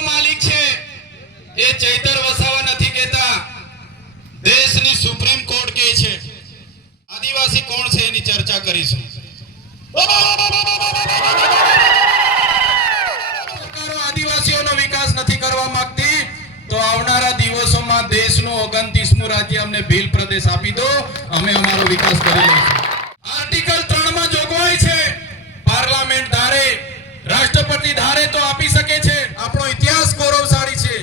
માલિક છે. એ ચૈતર વસાવા નથી કહેતા. દેશની સુપ્રીમ કોર્ટ કહે છે. આદિવાસી કોણ છે એની ચર્ચા કરીશું. આદિવાસીઓનો વિકાસ નથી કરવા માંગતી. તો આવનારા દિવસોમાં દેશનું ઓગણત્રીસમું રાજ્ય અમને ભીલ પ્રદેશ આપી દો. અમે અમારો વિકાસ કરી લઈશું આર્ટિકલ ત્રણમાં જોગવાઈ છે પાર્લામેન્ટ ધારે રાષ્ટ્રપતિ ધારે તો આપી શકે છે. આપણો ઇતિહાસ ગૌરવશાળી છે.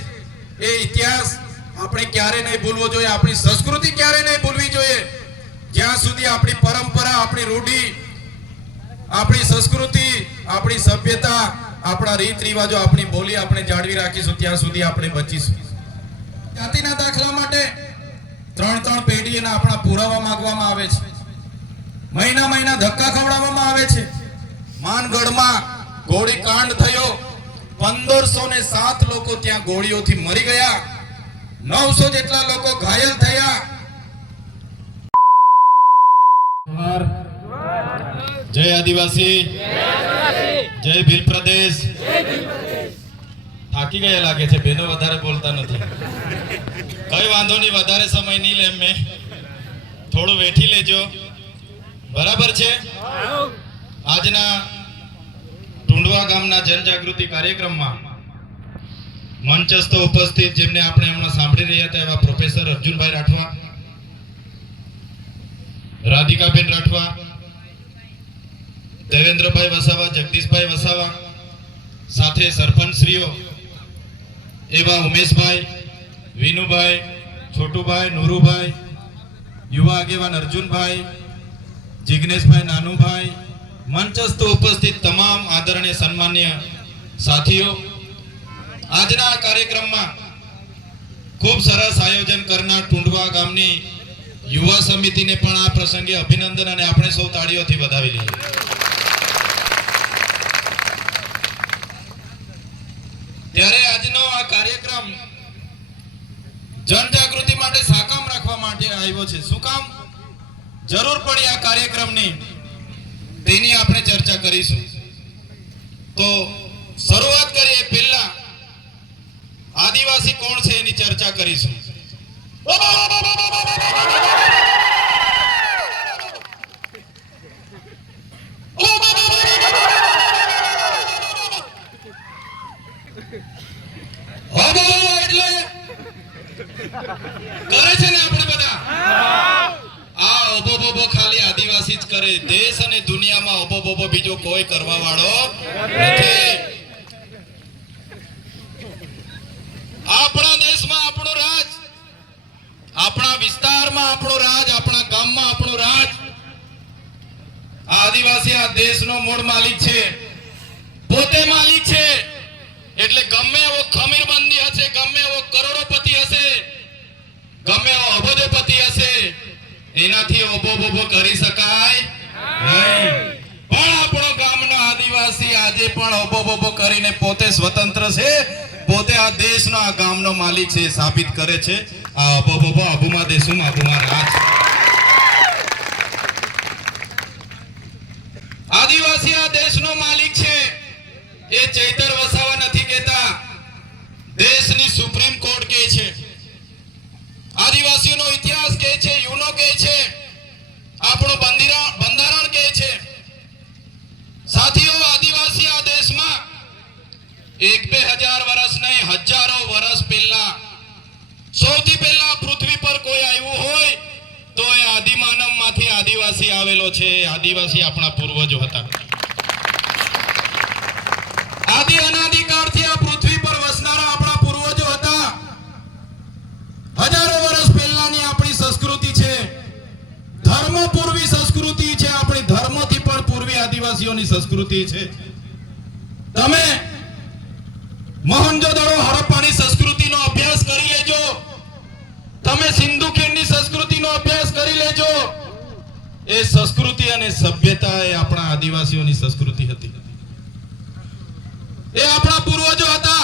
એ ઇતિહાસ આપણે ક્યારે નહીં ભૂલવો જોઈએ આપણી સંસ્કૃતિ ક્યારે નહીં ભૂલવી જોઈએ. જ્યાં સુધી આપણી પરંપરા આપણી રૂઢી આપણી સંસ્કૃતિ આપણી સભ્યતા આપણા રીત રિવાજો આપણી બોલી આપણે જાળવી રાખીશું ત્યાં સુધી આપણે બચીશું. જાતિના દાખલા માટે ત્રણ ત્રણ પેઢીના આપણા પુરાવા માંગવામાં આવે છે. મહિના મહિના ધક્કા ખવડાવવામાં આવે છે. માનગઢમાં ગોળી કાંડ થયો. પંદરસો ને સાત લોકો ત્યાં ગોળીઓથી મરી ગયા. નવસો જેટલા લોકો ઘાયલ થયા. જય આદિવાસી. જય ભીલ પ્રદેશ. થાકી ગયા લાગે છે બેનો વધારે બોલતા નથી. કઈ વાંધો નહીં વધારે સમય નહીં લે મેં. થોડું વેઠી લેજો. બરાબર છે? આજના ટુંડવા ગામના જનજાગૃતિ કાર્યક્રમમાં મંચસ્થ ઉપસ્થિત જેમને આપણે હમણાં સાંભળી રહ્યા હતા એવા પ્રોફેસર અર્જુનભાઈ રાઠવા, રાધિકાબેન રાઠવા, દેવેન્દ્રભાઈ વસાવા, જગદીશભાઈ વસાવા, સાથે સરપંચશ્રીઓ, એવા ઉમેશભાઈ, વિનુભાઈ, છોટુભાઈ, નુરુભાઈ, યુવા આગેવાન અર્જુનભાઈ, જિગ્નેશભાઈ નાનુભાઈ મંચસ્થ ઉપસ્થિત તમામ આદરણીય સન્માન્ય સાથીઓ, આજના આ કાર્યક્રમમાં ખૂબ સરસ આયોજન કરનાર ટુંડવા ગામની યુવા સમિતિને પણ આ પ્રસંગે અભિનંદન અને આપણે સૌ તાળીઓથી વધાવી લઈએ ત્યારે આજનો આ કાર્યક્રમ જનજાગૃતિ માટે સાકામ રાખવા માટે આવ્યો છે. શું કામ? જરૂર પડી આ કાર્યક્રમની. તેની આપણે ચર્ચા કરીશું. તો શરૂઆત કરીએ પહેલા. આદિવાસી કોણ છે એની ચર્ચા કરીશું હોબો હોબો એટલે કરે છે ને આપણે બધા આ ઓબો બોબો ખાલી આદિવાસી જ કરે, દેશ અને દુનિયામાં ઓબો બોબો બીજો કોઈ કરવા વાળો નથી. આપણા દેશમાં આપણો રાજ, આપણા વિસ્તારમાં આપણો રાજ, આપણા ગામમાં આપણો રાજ. આદિવાસી આ દેશનો મૂળ માલિક છે. પોતે માલિક છે. એટલે ગમે એવો ખમીરબંધી હશે, ગમે એવો કરોડોપતિ હશે, ગમે એવો અબોધોપતિ હશે એનાથી ઓબો બોબો કરી શકાય. નહીં પણ આપણો ગામનો આદિવાસી આજે પણ ઓબો બોબો કરીને પોતે સ્વતંત્ર છે. પોતે આ દેશનો આ ગામનો માલિક છે સાબિત કરે છે. આ ઓબો બોબો અભુમા દેશું અભુમા રાજ. આદિવાસી આ દેશનો માલિક છે. એ ચૈતર વસાવા નથી કહેતા. દેશની સુપ્રીમ કોર્ટ કહે છે. છે, યુનો કે છે, આપણું બંધારણ કે છે. સાથીઓ, આદિવાસી આ દેશમાં એક બે હજાર વર્ષ નહીં, હજારો વર્ષ પહેલા, સૌથી પહેલા પૃથ્વી પર કોઈ આવ્યું હોય, તો એ આદિમાનવમાંથી આદિવાસી આવેલો છે. આદિવાસી આપણા પૂર્વજો હતા. આદિવાસીઓની સંસ્કૃતિ છે. તમે મોહનજોદડો હડપ્પાની સંસ્કૃતિનો અભ્યાસ કરી લેજો. તમે સિંધુ ખીણની સંસ્કૃતિનો અભ્યાસ કરી લેજો. એ સંસ્કૃતિ અને સભ્યતા એ આપણા આદિવાસીઓની સંસ્કૃતિ હતી. એ આપણા પૂર્વજો હતા.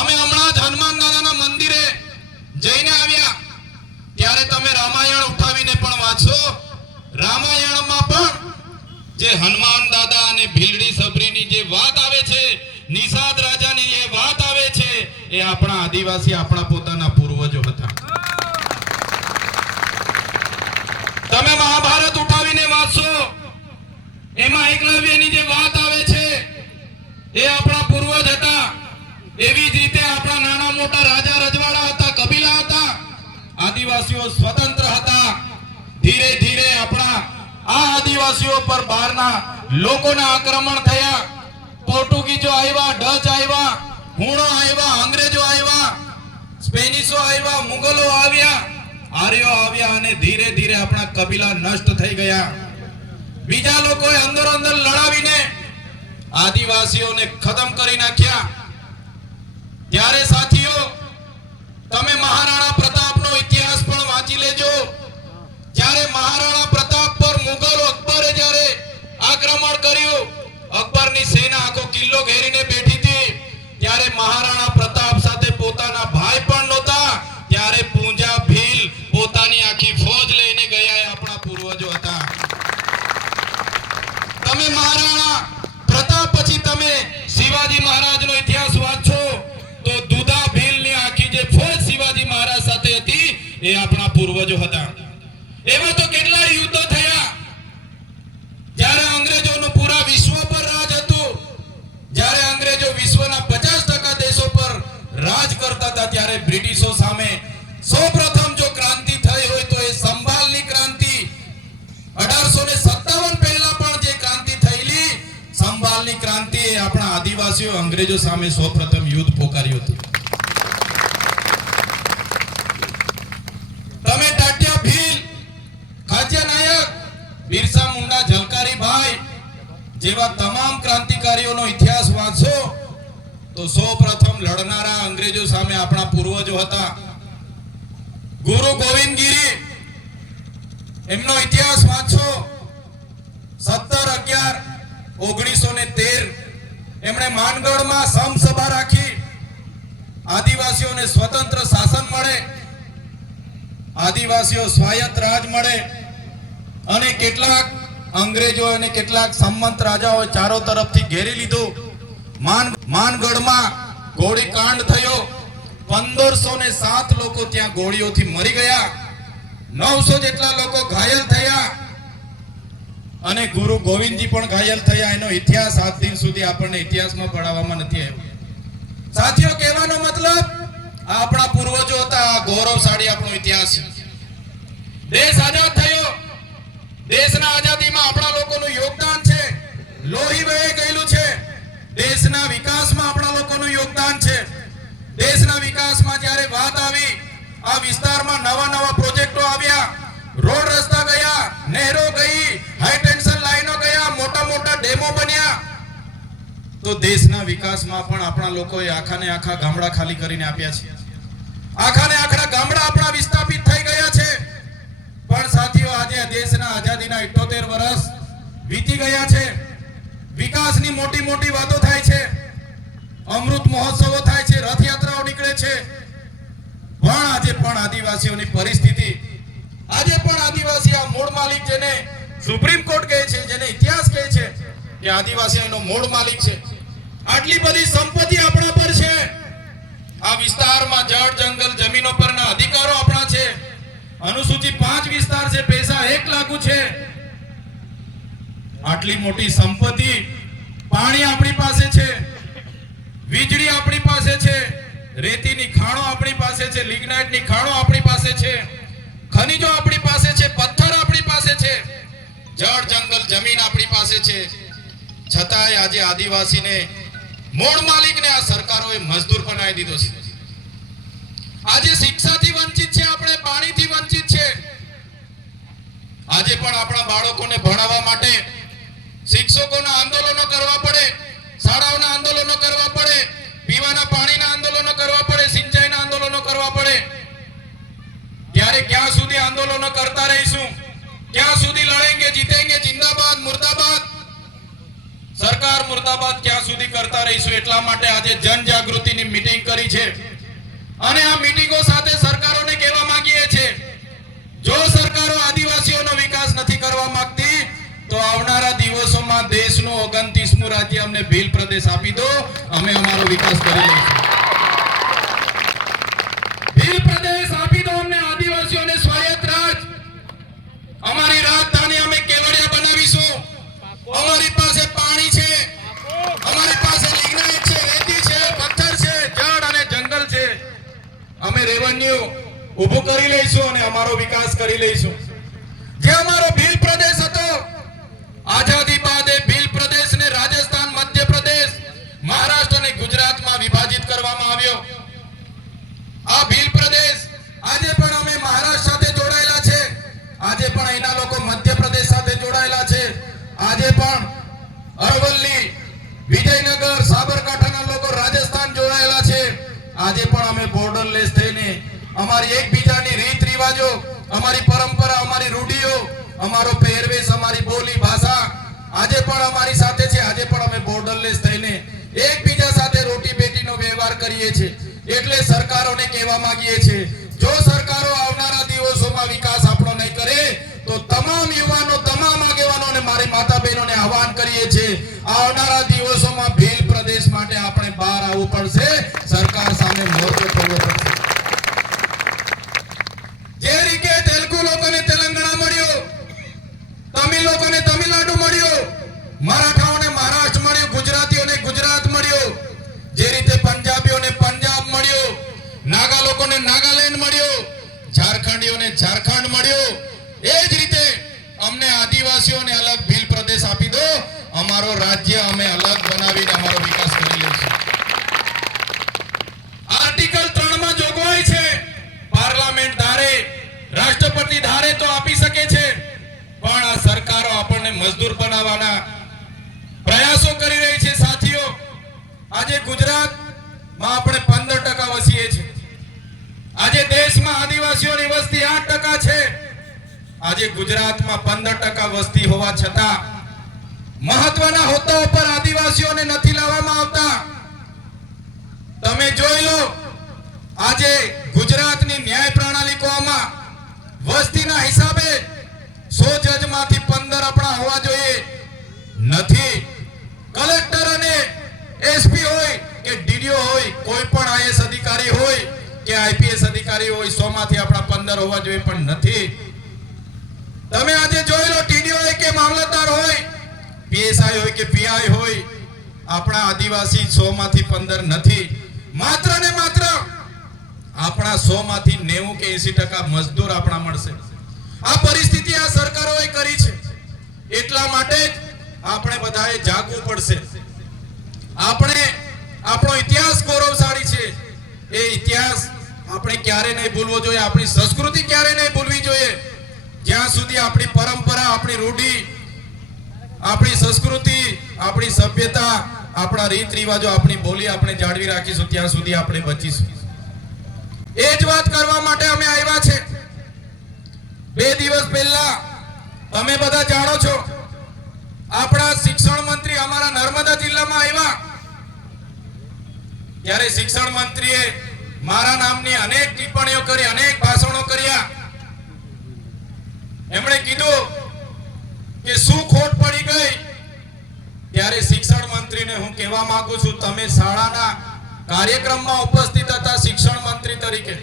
અમે હમણાં જ હનુમાન દાદાના મંદિરે જઈને આવ્યા. ત્યારે તમે રામાયણ ઉઠાવીને પણ વાંચો રામાયણમાં પણ જે હનુમાન દાદા અને ભીલડી સબરીની જે વાત આવે છે, નિષાદ રાજાની એ વાત આવે છે, એ આપણા આદિવાસી આપણા પોતાના પૂર્વજો હતા. તમે મહાભારત ઉઠાવીને વાંચશો, એમાં એકલવ્યની જે વાત આવે છે, એ આપણા પૂર્વજ હતા. એવી જ રીતે આપણા નાના મોટા રાજા રજવાડા હતા, કબીલા હતા. આદિવાસીઓ સ્વતંત્ર હતા. ધીરે ધીરે આપણા આ આદિવાસીઓ પર બહારના લોકોના આક્રમણ થયા. પોર્ટુગીઝો આવ્યા, ડચ આવ્યા, હુણો આવ્યા, અંગ્રેજો આવ્યા, સ્પેનિશો આવ્યા, મુગલો આવ્યા, આર્યો આવ્યા અને ધીરે ધીરે આપણા કબીલા નષ્ટ થઈ ગયા. બીજા લોકોએ અંદર અંદર લડાવીને આદિવાસીઓને ખતમ કરી નાખ્યા. ત્યારે સાથીઓ, તમે મહારાણા મહારાણા પ્રતાપ પર મુગલ અકબરે જ્યારે આક્રમણ કર્યું, અકબરની સેના આખો કિલ્લો ઘેરીને બેઠી હતી. ત્યારે મહારાણા પ્રતાપ સાથે પોતાના ભાઈ પણ નહોતા. ત્યારે પૂંજા ભીલ પોતાની આખી ફોજ લઈને ગયા એ આપણા પૂર્વજો હતા. તમે મહારાણા, પ્રતાપ પછી તમે શિવાજી મહારાજનો ઇતિહાસ વાંચો તો દુધા ભીલની આખી જે ફોજ શિવાજી મહારાજ સાથે હતી એ આપણા પૂર્વજો હતા. એવા તો કેટલા યુદ્ધો થયા? જ્યારે અંગ્રેજોનું પૂરા વિશ્વ પર રાજ હતું, જ્યારે અંગ્રેજો વિશ્વના પચાસ ટકા દેશો પર રાજ કરતા હતા, ત્યારે બ્રિટિશો સામે સૌપ્રથમ જો ક્રાંતિ થઈ હોય તો એ સંભાલની ક્રાંતિ. અઢારસો ને સત્તાવન પહેલા પણ જે ક્રાંતિ થયેલી, સંભાલની ક્રાંતિ એ આપણા આદિવાસીઓ અંગ્રેજો સામે સૌપ્રથમ યુદ્ધ પોકાર્યું હતું તમે ટાટિયા ભીલ ખાદ્ય નાયક બિરસા મુંડા ઝલકારી ભાઈ જેવા તમામ ક્રાંતિકારીઓનો ઇતિહાસ વાંચો તો સૌપ્રથમ લડનારા અંગ્રેજો સામે આપણા પૂર્વજો હતા ગુરુ ગોવિંદગીરી એમનો ઇતિહાસ વાંચો. સત્તર અગિયાર, ઓગણીસો ને તેર. એમણે માનગઢમાં સમસભા રાખી. આદિવાસીઓને સ્વતંત્ર શાસન મળે. આદિવાસીઓ સ્વાયત્ત રાજ મળે. અને કેટલાક અંગ્રેજો અને કેટલાક સંમત રાજાઓ ચારો તરફથી ઘેરી લીધું. માન, માનગઢમાં ગોળીકાંડ થયો. પંદરસો ને સાત લોકો ત્યાં ગોળીઓથી મરી ગયા. નવસો જેટલા લોકો ઘાયલ થયા અને ગુરુ ગોવિંદજી પણ ઘાયલ થયા. એનો ઇતિહાસ આજ દિન સુધી આપણને ઇતિહાસમાં ભણાવવામાં નથી આવ્યો. સાથીઓ, કહેવાનો મતલબ આ આપણા પૂર્વજો હતા, આ ગૌરવશાળી આપણો ઇતિહાસ. દેશ આઝાદ થયો. દેશના આઝાદીમાં આપણા લોકોનું યોગદાન છે. લોહી વહે ગયેલું છે. દેશના વિકાસમાં આપણા લોકોનું યોગદાન છે. દેશના વિકાસમાં જ્યારે વાત આવી આ વિસ્તારમાં નવા નવા પ્રોજેક્ટો આવ્યા. રોડ રસ્તા ગયા, નહેરો ગઈ હાઈ ટેન્શન લાઈનો ગયા, મોટા મોટા ડેમો બન્યા. તો દેશના વિકાસમાં પણ આપણા લોકોએ આખાને આખા ગામડા ખાલી કરીને આપ્યા છે. આખાને આખા ગામડા આપણા વિસ્થાપિત થઈ ગયા છે. પણ સાથીઓ, આજે દેશના આઝાદીના 78 વર્ષ વીતી ગયા છે. વિકાસની મોટી મોટી વાતો થાય છે. અમૃત મહોત્સવો થાય છે, રથયાત્રાઓ નીકળે છે. પણ આદિવાસીઓની પરિસ્થિતિ. આજે પણ આદિવાસી આ મૂળ માલિક જેને સુપ્રીમ કોર્ટ કહે છે, જેને ઇતિહાસ કહે છે કે આદિવાસી મૂળ માલિક છે. આટલી બધી સંપત્તિ આપણા પર છે. આ વિસ્તારમાં જળ, જંગલ, જમીનો પરના અધિકારો આપણા છે. અનુસૂચિ પાંચ વિસ્તાર છે, પૈસા એક લાગુ છે. આટલી મોટી સંપત્તિ પાણી આપણી પાસે છે, વીજળી આપણી પાસે છે. રેતીની ખાણો આપણી પાસે છે, લિગ્નાઇટની ખાણો આપણી પાસે છે, ખનિજો આપણી પાસે છે, પથ્થર આપણી પાસે છે, જળ, જંગલ, જમીન આપણી પાસે છે. છતાંય આજે આદિવાસીને મૂળ માલિકને આ સરકારોએ મજદૂર બનાવી દીધો છે. આજે શિક્ષાથી વંચિત છે, આપણે પાણીથી વંચિત છે. આજે પણ આપણા બાળકોને ભણાવવા માટે શિક્ષકોના આંદોલનો કરવા પડે, શાળાઓના આંદોલનો કરવા પડે પીવાના પાણીના આંદોલનો કરવા પડે, સિંચાઈના આંદોલનો કરવા પડે. ત્યારે ક્યાં સુધી આંદોલનો કરતા રહીશું? ક્યાં સુધી લડેંગે, જીતેંગે? જિંદાબાદ, મુર્દાબાદ. સરકાર મુર્દાબાદ ક્યાં સુધી કરતા રહીશું? એટલા માટે આજે જન જાગૃતિની મીટિંગ કરી છે. અને આ મીટિંગો સાથે સરકારોને કહેવા માંગીએ છીએ, જો સરકારો આદિવાસીઓનો વિકાસ નથી કરવા માંગતી તો આવનારા દિવસોમાં દેશનું ઓગણત્રીસમું રાજ્ય અમને ભીલ પ્રદેશ આપી દો. અમે અમારો વિકાસ કરી લઈશું. ભીલ અમારી પાસે પાણી છે. અમારી પાસે પથ્થર છે, જળ અને જંગલ છે. અમે રેવન્યુ ઊભું કરી લઈશું અને અમારો વિકાસ કરી લઈશું. જે અમારો ભીલ પ્રદેશ રાજસ્થાન, મધ્યપ્રદેશ, મહારાષ્ટ્ર અને ગુજરાતમાં વિભાજિત કરવામાં આવ્યો. આ ભીલ પ્રદેશ આજે પણ અમે મહારાષ્ટ્ર સાથે જોડાયેલા છે. આજે પણ અહીંના લોકો મધ્યપ્રદેશ સાથે જોડાયેલા છે. આજે પણ અરવલ્લી, વિજયનગર, સાબરકાંઠાના લોકો રાજસ્થાન જોડાયેલા છે. આજે પણ અમે બોર્ડરલેસ થઈને અમારી એકબીજાની રીત રિવાજો અમારી પરંપરા, અમારી રૂઢિઓ, અમારો પહેરવેશ, અમારી બોલી, ભાષા આજે પણ અમારી સાથે છે. આજે પણ અમે બોર્ડરલેસ થઈને એકબીજા સાથે રોટી બેટીનો વ્યવહાર કરીએ છીએ. એટલે સરકારોને કહેવા માંગીએ છીએ, જો સરકારો આવનારા દિવસોમાં વિકાસ આપણો નહીં કરે, તો તમામ યુવાનો, તમામ આગેવાનો અને મારી માતા બહેનોને આહવાન કરીએ છીએ, આવનારા દિવસોમાં ભીલ પ્રદેશ માટે આપણે બહાર આવવું પડશે. સરકાર સામે મોરચો કરવો પડશે. જે રીતે તેલુગુ લોકોને તેલંગાણા મળ્યો, તમિલ લોકોને મરાઠાઓને મહારાષ્ટ્ર મળ્યું, ગુજરાતીઓને ગુજરાત મળ્યો. જે રીતે પંજાબીઓને પંજાબ મળ્યો નાગા લોકોને નાગાલેન્ડ મળ્યો, ઝારખંડીઓને ઝારખંડ મળ્યો. એ જ રીતે અમને આદિવાસીઓને અલગ ભીલ પ્રદેશ આપી દો. અમારો રાજ્ય અમે અલગ બનાવીને અમારો વિકાસ કરી લઈશું. આર્ટિકલ 3 માં જોગવાઈ છે. પાર્લામેન્ટ ધારે, રાષ્ટ્રપતિ ધારે તો આપી શકે છે. પણ આ સરકારો આપણને મજદૂર બનાવવાના પ્રયાસો કરી રહી છે સાથીઓ. આજે ગુજરાતમાં આપણે 15% વસીએ છીએ. આજે દેશમાં આદિવાસીઓની વસ્તી આઠ ટકા છે. આજે ગુજરાતમાં 15% વસ્તી હોવા છતાં મહત્વના હોદ્દા પર આદિવાસીઓને નથી લાવવામાં આવતા. તમે જોઈ લો, આજે ગુજરાતની ન્યાય પ્રણાલી કોમાં વસ્તીના હિસાબે સો જજમાંથી 15 આપણા હોવા જોઈએ. નથી કલેક્ટર અને એસપી હોય કે ડીડીઓ હોય, કોઈ પણ આઈએસ અધિકારી હોય કે આઈપીએસ અધિકારી હોય સો માંથી આપણા 15 હોવા જોઈએ પણ નથી. તમે આજે જોઈ લો ટીડીઓ હોય કે મામલતદાર હોય પીએસઆઈ હોય કે પીઆઈ હોય, આપણા આદિવાસી સો માંથી 15 નથી. માત્ર ને માત્ર આપણા સો માંથી 90 કે 80 ટકા મજદૂર આપણા મળશે. આ પરિસ્થિતિ આ સરકારોએ કરી છે. એટલા માટે જ આપણે બધાએ જાગવું પડશે. આપણે, આપણો ઇતિહાસ ગૌરવશાળી છે. એ ઇતિહાસ આપણે ક્યારે નહીં ભૂલવો જોઈએ, આપણી સંસ્કૃતિ ક્યારે નહીં ભૂલવી જોઈએ. જ્યાં સુધી આપણી પરંપરા, આપણી રૂઢિ, આપણી સંસ્કૃતિ, આપણી સભ્યતા, આપણા રીત રિવાજો, આપણી બોલી આપણે જાળવી રાખીશું, ત્યાં સુધી આપણે બચીશું. એ જ વાત કરવા માટે અમે આવ્યા છે. બે દિવસ પહેલા તમે બધા જાણો છો આપણા શિક્ષણ મંત્રી અમારા નર્મદા જિલ્લામાં આવ્યા. ત્યારે શિક્ષણ મંત્રીએ મારા નામની અનેક ટિપ્પણીઓ કરી, અનેક ભાષણો કર્યા. એમણે કીધું કે શું ખોટ પડી ગઈ? ત્યારે શિક્ષણ મંત્રીને હું કહેવા માંગુ છું, તમે શાળાના કાર્યક્રમમાં ઉપસ્થિત હતા શિક્ષણ મંત્રી તરીકે.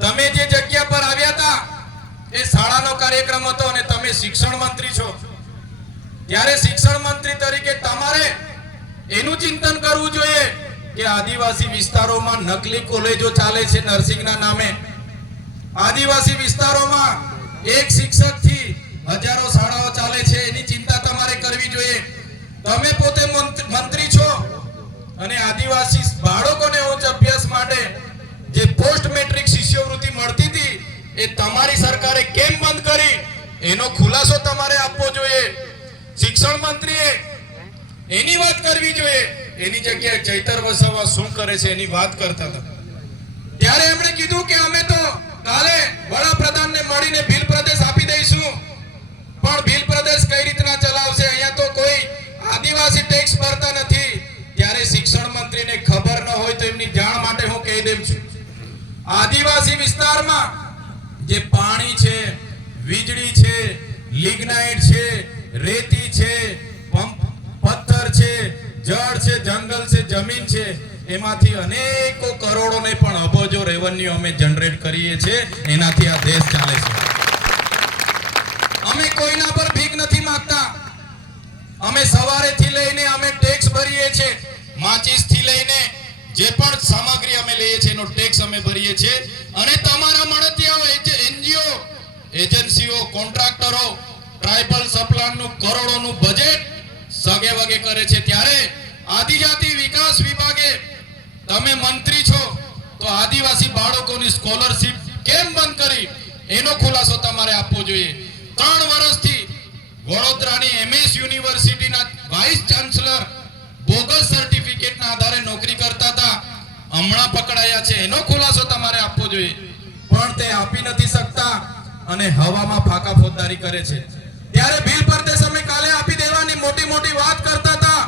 તમે જે જગ્યા પર આવ્યા હતા, એ શાળાનો કાર્યક્રમ હતો અને તમે શિક્ષણ મંત્રી છો. ત્યારે શિક્ષણ મંત્રી તરીકે તમારે એનું ચિંતન કરવું જોઈએ કે આદિવાસી વિસ્તારોમાં નકલી કોલેજો ચાલે છે નર્સિંગના નામે. આદિવાસી વિસ્તારોમાં એક શિક્ષકથી હજારો શાળાઓ ચાલે છે, એની ચિંતા તમારે કરવી જોઈએ. તમે પોતે મંત- મંત્રી છો અને આદિવાસી બાળકોને ઉચ્ચ અભ્યાસ માટે જે પોસ્ટ મેટ્રિક શિષ્યવૃત્તિ મળતી હતી, એ તમારી સરકારે કેમ બંધ કરી? એનો ખુલાસો તમારે આપવો જોઈએ. શિક્ષણ મંત્રીએ એની વાત કરવી જોઈએ. એની જગ્યાએ ચૈતર વસાવા શું કરે છે એની વાત કરતા હતા. ત્યારે એમણે કીધું કે અમે તો કાલે વડાપ્રધાનને મળીને ભીલ પ્રદેશ આપી દઈશું. પણ ભીલ પ્રદેશ કઈ રીતના ચલાવશે? અહીંયા તો કોઈ આદિવાસી ટેક્સ ભરતા નથી. ત્યારે શિક્ષણ મંત્રીને ખબર ન હોય તો એમની જાણ માટે હું કહી દઉં છું. આદિવાસી વિસ્તારમાં જે પાણી છે, વીજળી છે, લિગ્નાઇટ છે રેતી છે પથ્થર છે, જળ છે, જંગલ છે, જમીન છે, એમાંથી અનેકો કરોડો ને પણ અબજો રેવન્યુ અમે જનરેટ કરીએ છીએ. એનાથી આ દેશ ચાલે છે. અમે કોઈના પર ભીખ નથી માંગતા. અમે સવારેથી લઈને અમે ટેક્સ ભરીએ છીએ. માચીસથી લઈને જે પણ સામગ્રી અમે લઈએ છીએ, એનો ટેક્સ અમે ભરીએ છીએ. અને તમારા મળતિયા એજન્સીઓ, કોન્ટ્રાક્ટરો ટ્રાઇબલ સપ્લાનનું કરોડોનું બજેટ સગે વગે કરે છે. ત્યારે આદિજાતિ વિકાસ વિભાગે તમે મંત્રી છો, તો આદિવાસી બાળકોની સ્કોલરશિપ કેમ બંધ કરી? એનો ખુલાસો તમારે આપવો જોઈએ. ત્રણ વર્ષથી વડોદરાની એમએસ યુનિવર્સિટીના વાઇસ ચાન્સલર બોગસ સર્ટિફિકેટના આધારે નોકરી કરતા હતા. હમણાં પકડાયા છે. એનો ખુલાસો તમારે આપવો જોઈએ. પણ તે આપી નથી શકતા અને હવામાં ફાકા ફોજદારી કરે છે. ત્યારે બિલ પરદેશ સમય કાલે આપી દેવાની મોટી મોટી વાત કરતા હતા.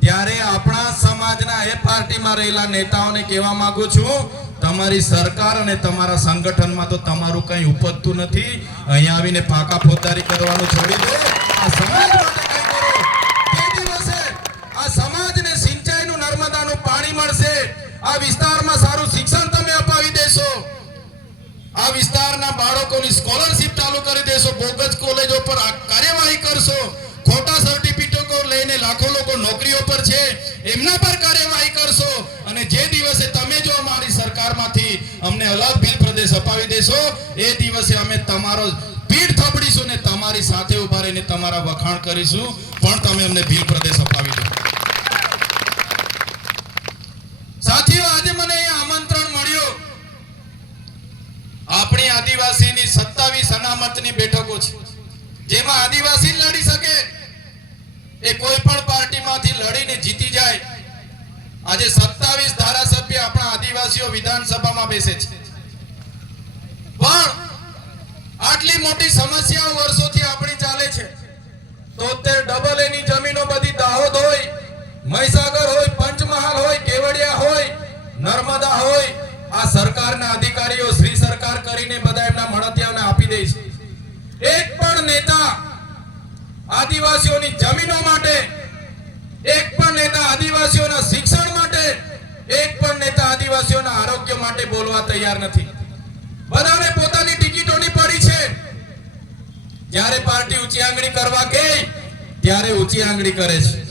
ત્યારે આપણા સમાજના એ પાર્ટીમાં રહેલા નેતાઓને કહેવા માંગુ છું, તમારી સરકાર અને તમારા સંગઠનમાં તો તમારું કંઈ ઉપજતું નથી. અહીંયા આવીને પાકા ફોજદારી કરવાનું છોડી દો. આ સમાજ માટે કંઈ કરો. તે દિવસે આ સમાજને સિંચાઈનું નર્મદાનું પાણી મળશે. આ વિસ્તારમાં સારું શિક્ષણ આ વિસ્તારના બાળકોની સ્કોલરશિપ ચાલુ કરી દેશો, બોગસ કોલેજો પર કાર્યવાહી કરશો. ખોટા સર્ટિફિકેટો લઈને લાખો લોકો નોકરીઓ પર છે, એમના પર કાર્યવાહી કરશો. અને જે દિવસે તમે જો અમારી સરકારમાંથી અમને અલગ બિલ પ્રદેશ અપાવી દેશો, એ દિવસે અમે તમારો પીઠ થપડીશું ને તમારી સાથે ઊભા રહીને તમારા વખાણ કરીશું. પણ તમે અમને બિલ પ્રદેશ અપાવી દો સાથીઓ આજે મને અહીંયા આમંત્રણ મળ્યું આપણી આદિવાસીની અનામતની બેઠકો છે. જેમાં આદિવાસી લડી શકે, એ કોઈ પણ પાર્ટીમાંથી લડીને જીતી જાય. આજે સત્તાવીસ ધારાસભ્ય આપણા આદિવાસીઓ વિધાનસભામાં બેસે છે. પણ આટલી મોટી સમસ્યાઓ વર્ષોથી આપણી ચાલે છે. તોતેર ડબલ એની જમીનો બધી દાહોદ હોય, મહીસાગર હોય, પંચમહાલ હોય, કેવડિયા હોય, નર્મદા હોય, આ સરકારના અધિકારીઓ એક પણ નેતા આદિવાસીઓની જમીનો માટે, એક પણ નેતા આદિવાસીઓના શિક્ષણ માટે, એક પણ નેતા આદિવાસીઓના આરોગ્ય માટે બોલવા તૈયાર નથી. બધાને પોતાની ટિકિટોની પડી છે. જ્યારે પાર્ટી ઊંચી આંગળી કરવા કે ત્યારે ઊંચી આંગળી કરે છે.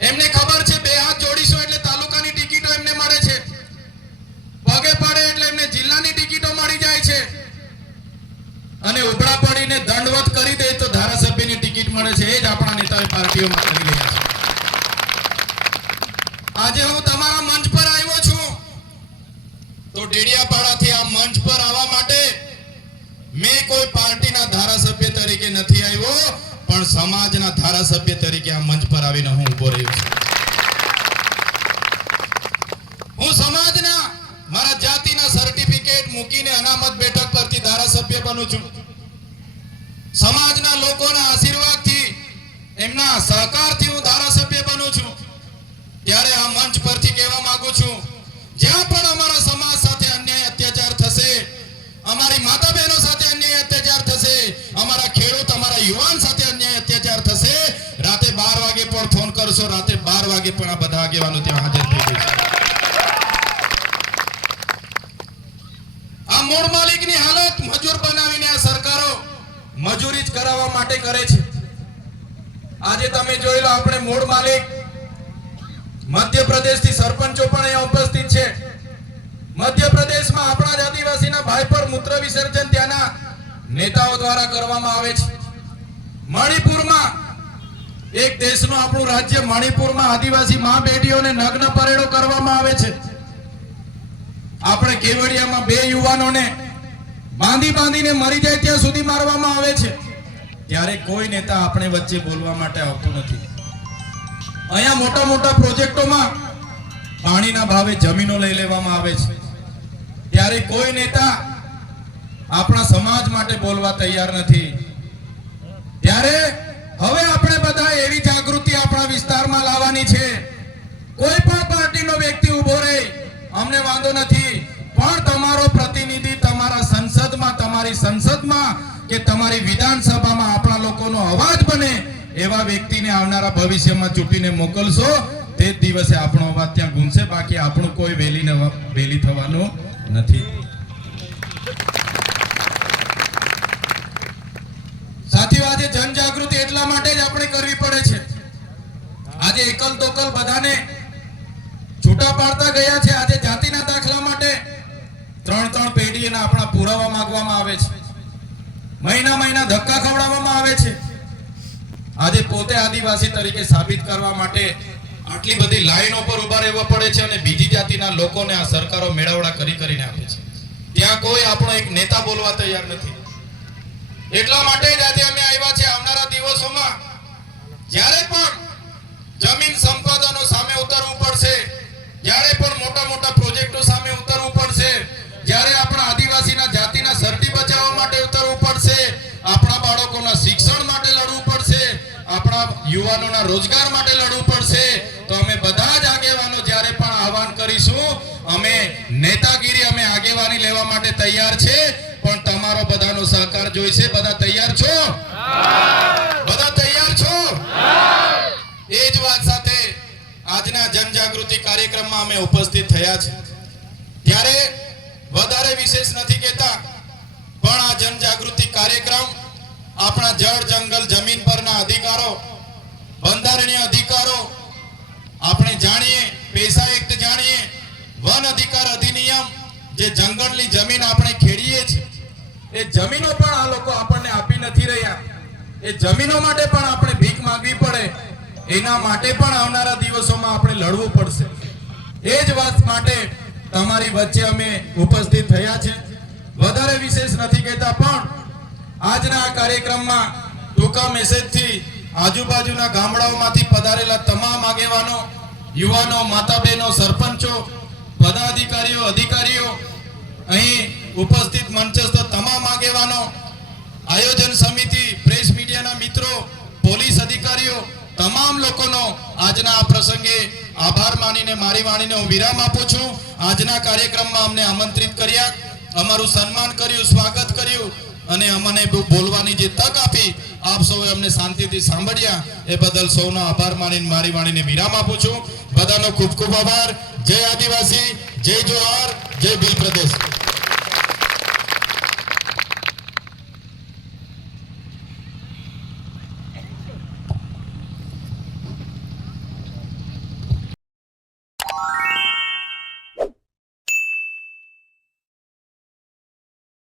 એમને ખબર છે, બે હાથ જોડીશું એટલે તાલુકાની ટિકિટો એમને મળે છે પગે પડે એટલે એમને જિલ્લાની ટિકિટો મળી જાય છે અને પડીને દંડવત કરી દે તો ધારાસભ્યની ટિકિટ મળે છે. એ જ આપણા નેતાઓ પાર્ટીઓમાં કરી રહ્યા છે. આજે હું તમારા મંચ પર આવ્યો છું. તો ડેડિયાપાડાથી આ મંચ પર આવવા માટે મેં કોઈ પાર્ટીના ધારાસભ્ય તરીકે નથી આવ્યો, પણ સમાજના ધારાસભ્ય તરીકે આ મંચ પર આવીને હું ઊભો રહ્યો છું. હું સમાજના મારા જાતિના સર્ટિફિકેટ મૂકીને અનામત બેઠક પરથી ધારાસભ્ય બનું છું. સમાજના લોકોના આશીર્વાદથી, એમના સહકારથી હું ધારાસભ્ય બનું છું. ત્યારે આ મંચ પરથી કહેવા માંગુ છું, જ્યાં પણ અમારા સમાજ સાથે અન્યાય અત્યાચાર થશે, અમારી માતા બહેનો સાથે અન્યાય અત્યાચાર થશે, અમારા ખેડૂત, અમારા યુવાન સાથે અન્યાય અત્યાચાર થશે, રાતે બાર વાગે પણ ફોન કરશો, રાતે બાર વાગે પણ આ બધા આગેવાનો ત્યાં હાજર થઈ જશે. આ મૂળ માલિકની હાલત મજૂર સરકારો મજૂરી જ કરાવવા માટે કરે છે. આજે તમે જોઈ લો આપણે મૂળ માલિક મધ્યપ્રદેશથી સરપંચો પણ અહીંયા ઉપસ્થિત છે. મધ્યપ્રદેશમાં આપણા આદિવાસીના ભાઈ પર મૂત્ર વિસર્જન ત્યાંના નેતાઓ દ્વારા કરવામાં આવે છે. મણિપુરમાં એક દેશનું આપણું રાજ્ય મણિપુરમાં આદિવાસી મા બેટીઓને નગ્ન પરેડો કરવામાં આવે છે. આપણે કેવડિયામાં બે યુવાનોને બાંધી બાંધીને મરી જાય ત્યાં સુધી મારવામાં આવે છે. ત્યારે કોઈ નેતા આપણે વચ્ચે બોલવા માટે આવતું નથી. અહીંયા મોટા મોટા પ્રોજેક્ટોમાં પાણીના ભાવે જમીનો લઈ લેવામાં આવે છે. ત્યારે કોઈ નેતા આપણા સમાજ માટે બોલવા તૈયાર નથી. ત્યારે હવે આપણે બધા એવી જાગૃતિ આપણા વિસ્તારમાં લાવવાની છે. કોઈ પણ પાર્ટીનો વ્યક્તિ ઊભો રહે, અમને વાંધો નથી. પણ તમારો પ્રતિનિધિ તમારા સંસદમાં, તમારી સંસદમાં કે તમારી વિધાનસભામાં આપણા લોકોનો અવાજ બને, એવા વ્યક્તિને આવનારા ભવિષ્યમાં ચૂંટીને મોકલશો. તે દિવસે આપણો અવાજ ત્યાં ગુમશે બાકી આપણું કોઈ વેલી વેલી થવાનું નથી. જનજાગૃતિ એટલા માટે જ આપણે કરવી પડે છે. આજે એકલ તોકલ બધાને છૂટા પાડતા ગયા છે. આજે ત્રણ ત્રણ પેઢીના આપણા પુરાવા માંગવામાં આવે છે. મહિના મહિના ધક્કા ખવડાવવામાં આવે છે. આજે પોતે આદિવાસી તરીકે સાબિત કરવા માટે આટલી બધી લાઈનો પર ઊભા રહેવા પડે છે અને બીજી જાતિના લોકોને આ સરકારો મેળવડા કરી કરીને આપે છે. ત્યાં કોઈ આપણો એક નેતા બોલવા તૈયાર નથી. એટલા માટે જ આજે અમે આવ્યા છે આવનારા દિવસોમાં. જ્યારે પણ બાળકોના શિક્ષણ માટે લડવું પડશે, આપણા યુવાનોના રોજગાર માટે લડવું પડશે, તો અમે બધા જ આગેવાનો જ્યારે પણ આહવાન કરીશું, અમે નેતાગીરી, અમે આગેવાની લેવા માટે તૈયાર છે, પણ તમારો બધાનો સહકાર જોઈશે. બધા તૈયાર છો? બધા તૈયાર છો? એ જ વાત સાથે આજના જનજાગૃતિ કાર્યક્રમમાં અમે ઉપસ્થિત થયા છે. ત્યારે વધારે વિશેષ નથી કહેતા, પણ આ જનજાગૃતિ કાર્યક્રમ આપણા જળ જંગલ જમીન પરના અધિકારો, બંધારણીય અધિકારો, આપણે જાણીએ, પૈસા એક્ટ જાણીએ, વન અધિકાર અધિનિયમ જે જંગલની જમીન આપણે ખેડીએ છીએ એ જમીનો પણ આ લોકો આપણને આપી નથી રહ્યા. એ જમીનો માટે પણ આપણે ભીખ માંગવી પડે. એના માટે પણ આવનારા દિવસોમાં આપણે લડવું પડશે. એ જ વાત માટે તમારી વચ્ચે અમે ઉપસ્થિત થયા છે. વધારે વિશેષ નથી કહેતા, પણ આજના કાર્યક્રમમાં ટૂંકા મેસેજથી આજુબાજુના ગામડાઓમાંથી પધારેલા તમામ આગેવાનો, યુવાનો માતા બહેનો સરપંચો, પદાધિકારીઓ, અધિકારીઓ, અહીં ઉપસ્થિત મંચસ્થ તમામ આગેવાનો, આયોજન સમિતિ, પ્રેસ મીડિયાના મિત્રો, પોલીસ અધિકારીઓ, તમામ લોકોનો આજના આ પ્રસંગે આભાર માનીને, મારી વાણીને હું વિરામ આપું છું. આજના કાર્યક્રમમાં અમને આમંત્રિત કર્યા. અમારું સન્માન કર્યું, સ્વાગત કર્યું. અને અમને બોલવાની જે તક આપી, આપ સૌએ અમને શાંતિથી સાંભળ્યા. એ બદલ સૌનો આભાર માનીને મારી વાણીને વિરામ આપું છું. બધાનો ખૂબ ખૂબ આભાર. જય આદિવાસી, જય જોહાર, જય બિલ પ્રદેશ.